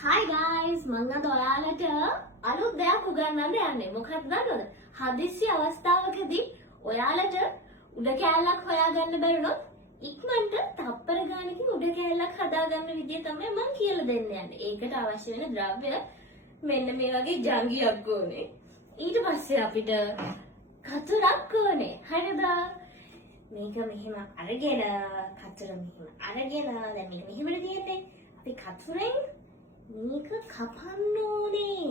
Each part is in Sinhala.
Hi guys මම අද ඔයාලට අලුත් දෙයක් උගන්වන්න යන්නේ. මොකක්ද දන්නවද? හදිස්සි අවස්ථාවකදී ඔයාලට උඩ කෑල්ලක් හොයාගන්න බැරිනොත් ඉක්මනට තප්පර ගානකින් උඩ කෑල්ලක් හදාගන්න විදිය තමයි මම කියලා දෙන්න යන්නේ. ඒකට අවශ්‍ය වෙන ද්‍රව්‍ය මෙන්න මේ වගේ ජංගියක් ඕනේ. ඊට පස්සේ අපිට කතුරක් ඕනේ. හරිද? මේක මෙහෙම අරගෙන කතුර මෙහෙම අරගෙන දැන් මේක මෙහෙමද තියෙන්නේ. අපි කතුරෙන් මේක කපන්න ඕනේ.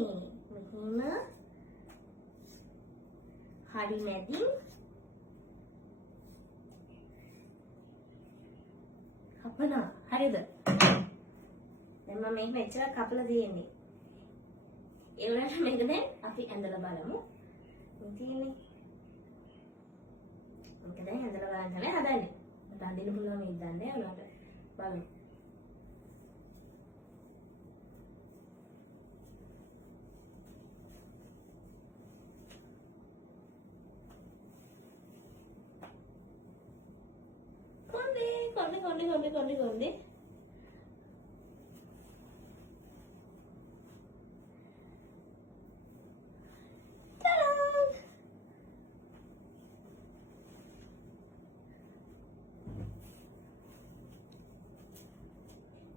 මෙහෙම හරි මැදින් කපනවා. හරිද? දැන් මම මේක මෙච්චර කපලා තියෙන්නේ. ඒ වුණාට මේක දැන් අපි ඇඳලා බලමු. මේ තියෙන්නේ. මේක දැන් ඇඳලා බලන්න තමයි හදන්නේ. මට අඳින්න පුළුවන් මේක දන්නේ උනාට බලමු. කොණ්ඩේ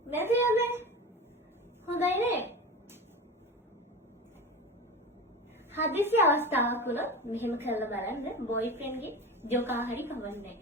නැතිවද? හොඳයි නේ. හදිසි අවස්ථාවක් වුණොත් මෙහෙම කරලා බලන්න බොයිෆ්‍රෙන්ඩ්ගේ ජොකා හරි කවන්නේ.